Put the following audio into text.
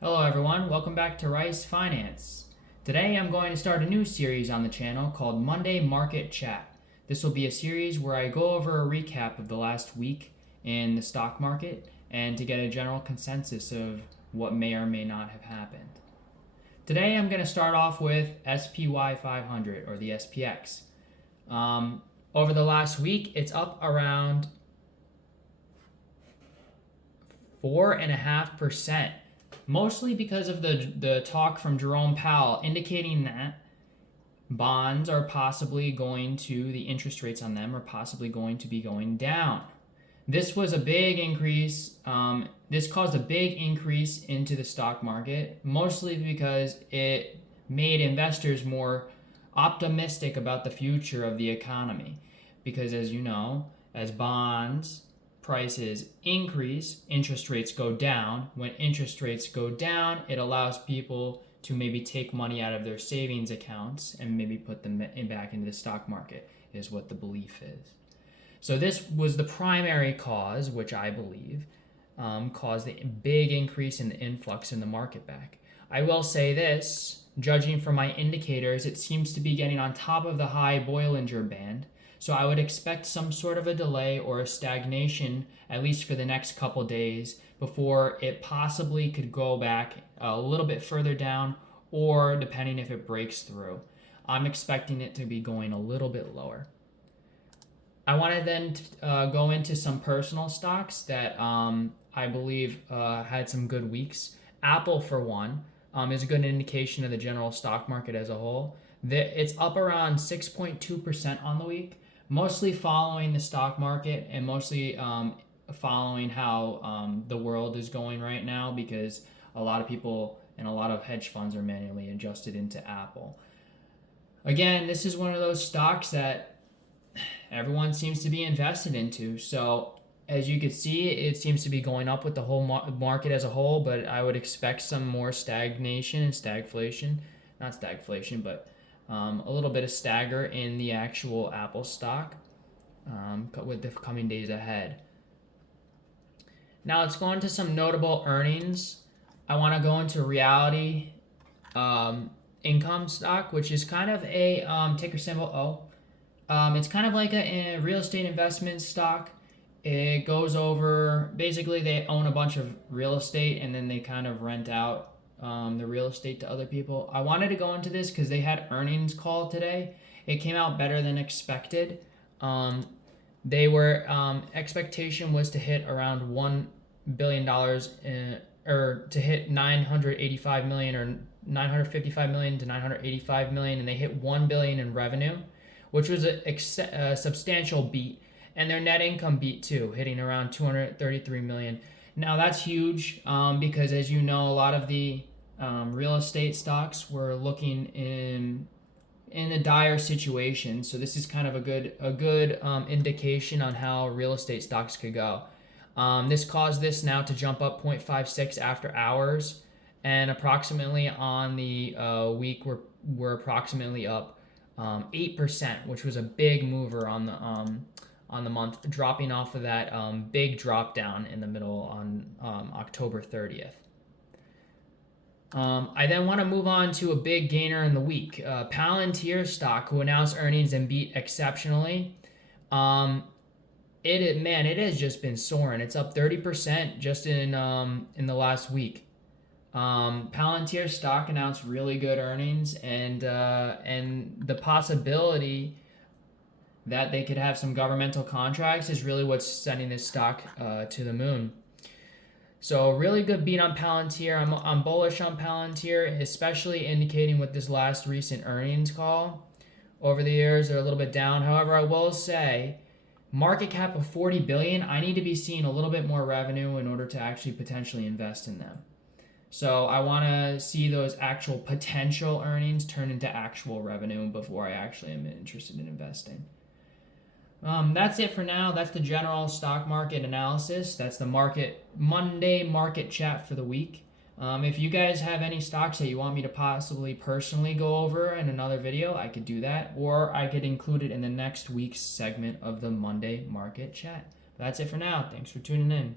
Hello everyone, welcome back to Rice Finance. Today I'm going to start a new series on the channel called Monday Market Chat. This will be a series where I go over a recap of the last week in the stock market and to get a general consensus of what may or may not have happened. Today I'm going to start off with SPY 500 or the SPX. Over the last week, it's up around 4.5%, mostly because of the talk from Jerome Powell indicating that bonds are possibly going to, the interest rates on them are possibly going to be going down. This was a big increase. This caused a big increase into the stock market, mostly because it made investors more optimistic about the future of the economy. Because as you know, as bonds prices increase, interest rates go down. When interest rates go down, it allows people to maybe take money out of their savings accounts and maybe put them back into the stock market, is what the belief is. So this was the primary cause, which I believe caused the big increase in the influx in the market back. I will say this, judging from my indicators, it seems to be getting on top of the high Bollinger Band. So I would expect some sort of a delay or a stagnation, at least for the next couple days, before it possibly could go back a little bit further down, or depending if it breaks through. I'm expecting it to be going a little bit lower. I want to then go into some personal stocks that I believe had some good weeks. Apple, for one, is a good indication of the general stock market as a whole. It's up around 6.2% on the week, mostly following the stock market and mostly following how the world is going right now, because a lot of people and a lot of hedge funds are manually adjusted into Apple. Again, this is one of those stocks that everyone seems to be invested into. So as you can see, it seems to be going up with the whole market as a whole, but I would expect some more stagnation and stagflation. Not stagflation, but a little bit of stagger in the actual Apple stock with the coming days ahead. Now let's go into some notable earnings. I want to go into Realty Income stock, which is kind of a ticker symbol O. It's kind of like a real estate investment stock. It goes over, basically they own a bunch of real estate and then they kind of rent out the real estate to other people. I wanted to go into this because they had earnings call today. It came out better than expected. They were expectation was to hit around $1 billion or to hit 985 million or 955 million to 985 million, and they hit 1 billion in revenue, which was a substantial beat, and their net income beat too, hitting around 233 million. Now that's huge because, as you know, a lot of the real estate stocks were looking in a dire situation. So this is kind of a good indication on how real estate stocks could go. This caused this now to jump up 0.56 after hours, and approximately on the week we're approximately up 8%, which was a big mover on the month, dropping off of that big drop down in the middle on October 30th. I then want to move on to a big gainer in the week. Palantir stock, who announced earnings and beat exceptionally. It has just been soaring. It's up 30% just in the last week. Palantir stock announced really good earnings, and the possibility that they could have some governmental contracts is really what's sending this stock to the moon. So really good beat on Palantir. I'm bullish on Palantir, especially indicating with this last recent earnings call. Over the years, they're a little bit down. However, I will say, market cap of 40 billion, I need to be seeing a little bit more revenue in order to actually potentially invest in them. So I want to see those actual potential earnings turn into actual revenue before I actually am interested in investing. That's it for now. That's the general stock market analysis. That's the Monday market chat for the week. If you guys have any stocks that you want me to possibly personally go over in another video, I could do that, or I could include it in the next week's segment of the Monday market chat. But that's it for now. Thanks for tuning in.